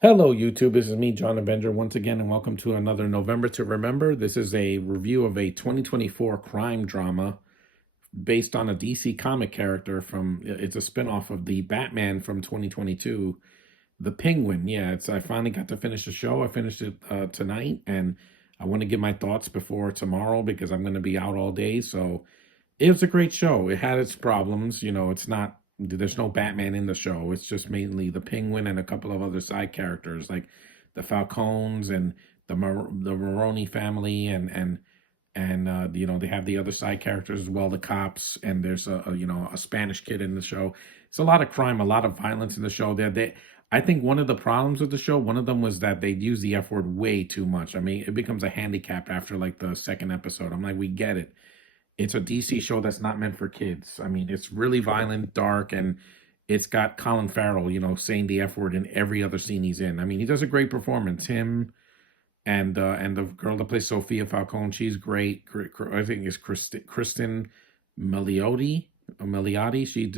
Hello, YouTube. This is me, John Avenger, once again, and welcome to another November to Remember. This is a review of a 2024 crime drama based on a DC comic character it's a spinoff of the Batman from 2022, The Penguin. Yeah, I finally got to finish the show. I finished it tonight, and I want to give my thoughts before tomorrow because I'm going to be out all day. So it was a great show. It had its problems. There's no Batman in the show. It's just mainly the Penguin and a couple of other side characters like the Falcones and the Maroni family and they have the other side characters as well, the cops, and there's a Spanish kid in the show. It's a lot of crime, a lot of violence in the show. I think one of the problems with the show, one of them was that they use the F word way too much. I mean, it becomes a handicap after like the second episode. I'm like, we get it. It's a DC show that's not meant for kids. I mean, it's really violent, dark, and it's got Colin Farrell, saying the F word in every other scene he's in. I mean, he does a great performance. Him and the girl that plays Sophia Falcone, she's great. I think it's Kristen Milioti.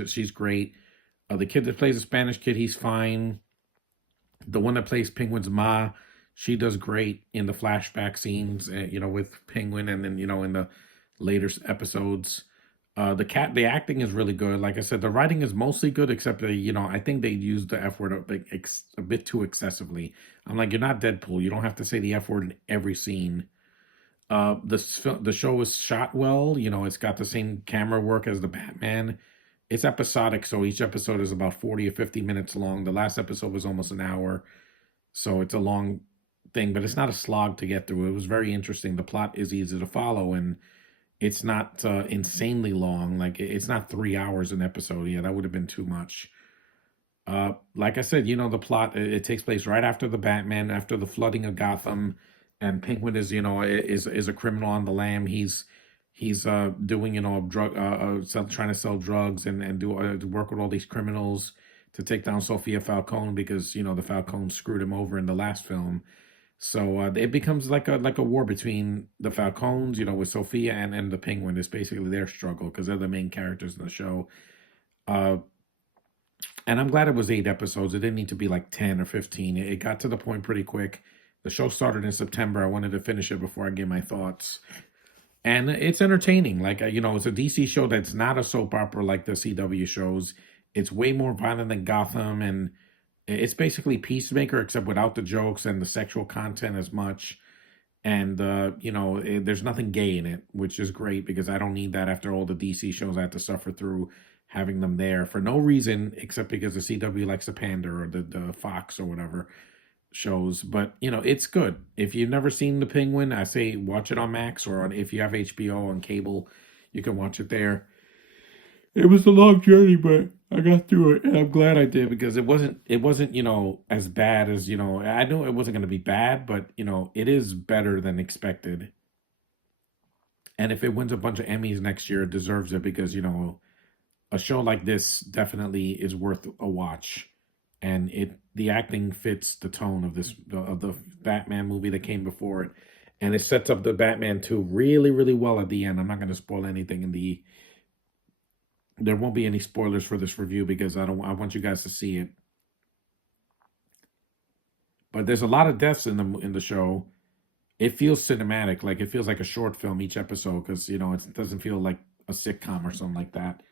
She's great. The kid that plays the Spanish kid, he's fine. The one that plays Penguin's Ma, she does great in the flashback scenes, with Penguin, and then in the later episodes. The acting is really good. Like I said, the writing is mostly good, except that I think they use the F word a bit too excessively. I'm like, you're not Deadpool. You don't have to say the F word in every scene. The show is shot well. It's got the same camera work as the Batman. It's episodic, so each episode is about 40 or 50 minutes long. The last episode was almost an hour, so it's a long thing, but it's not a slog to get through. It was very interesting. The plot is easy to follow, and it's not insanely long. Like it's not 3 hours an episode. Yeah, that would have been too much. Like I said, the plot. It takes place right after the Batman, after the flooding of Gotham, and Penguin is a criminal on the lam. He's doing drug trying to sell drugs and do work with all these criminals to take down Sophia Falcone because the Falcone screwed him over in the last film. So it becomes like a war between the Falcones, with Sophia and the Penguin. It's basically their struggle because they're the main characters in the show. Uh, and I'm glad it was 8 episodes. It didn't need to be like 10 or 15. It got to the point pretty quick. The show started in September. I wanted to finish it before I gave my thoughts. And it's entertaining. Like, it's a DC show that's not a soap opera like the CW shows. It's way more violent than Gotham, and it's basically Peacemaker except without the jokes and the sexual content as much. And there's nothing gay in it, which is great because I don't need that after all the DC shows I had to suffer through having them there for no reason except because the CW likes to pander, or the Fox or whatever shows. But it's good. If you've never seen The Penguin, I say watch it on Max, or if you have HBO on cable, you can watch it there. It was a long journey, but I got through it, and I'm glad I did because it wasn't as bad as I knew it wasn't going to be bad, but it is better than expected. And if it wins a bunch of Emmys next year, it deserves it because a show like this definitely is worth a watch, and the acting fits the tone of the Batman movie that came before it, and it sets up the Batman 2 really really well at the end. I'm not going to spoil anything there won't be any spoilers for this review because I want you guys to see it. But there's a lot of deaths in the show. It feels cinematic, like it feels like a short film each episode because it doesn't feel like a sitcom or something like that.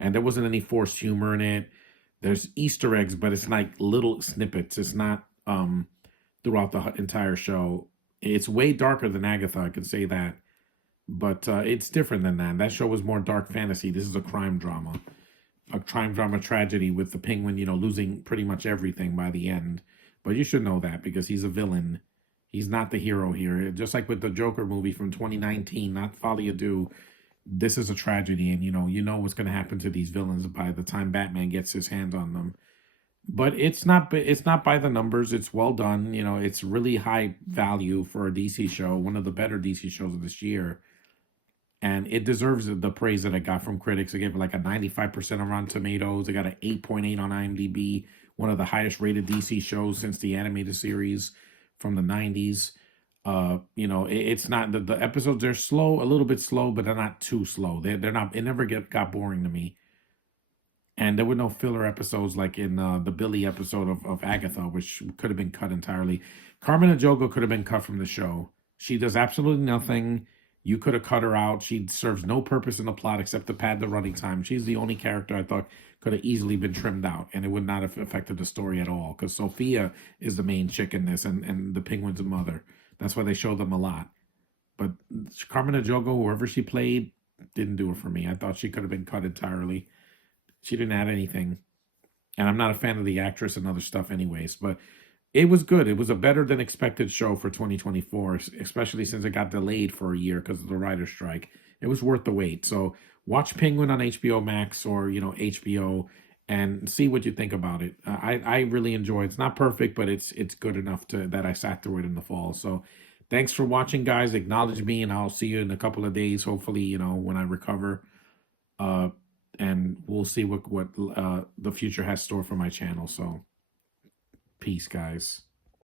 And there wasn't any forced humor in it. There's Easter eggs, but it's like little snippets. It's not throughout the entire show. It's way darker than Agatha, I can say that. But it's different than that. That show was more dark fantasy. This is a crime drama. A crime drama tragedy with the Penguin, losing pretty much everything by the end. But you should know that because he's a villain. He's not the hero here. Just like with the Joker movie from 2019, not Folie à Deux, this is a tragedy, and you know what's going to happen to these villains by the time Batman gets his hands on them. But it's not by the numbers. It's well done. It's really high value for a DC show, one of the better DC shows of this year, and it deserves the praise that it got from critics. It gave it like a 95% on Rotten Tomatoes. It got an 8.8 on IMDb, one of the highest rated DC shows since the animated series from the 90s. It's not the episodes are slow, a little bit slow, but they're not too slow. They're not. It never got boring to me. And there were no filler episodes like in the Billy episode of Agatha, which could have been cut entirely. Carmen Jogo could have been cut from the show. She does absolutely nothing. You could have cut her out. She serves no purpose in the plot except to pad the running time. She's the only character I thought could have easily been trimmed out, and it would not have affected the story at all. Because Sophia is the main chick in this, and the penguin's mother. That's why they show them a lot. But Carmen Jogo, whoever she played, didn't do it for me. I thought she could have been cut entirely. She didn't add anything. And I'm not a fan of the actress and other stuff, anyways. But it was good. It was a better than expected show for 2024, especially since it got delayed for a year because of the writer's strike. It was worth the wait. So watch Penguin on HBO Max or HBO and see what you think about it. I really enjoy it. It's not perfect, but it's good enough to that I sat through it in the fall. So thanks for watching, guys. Acknowledge me, and I'll see you in a couple of days. Hopefully, when I recover. Uh, and we'll see what the future has store for my channel. So peace, guys.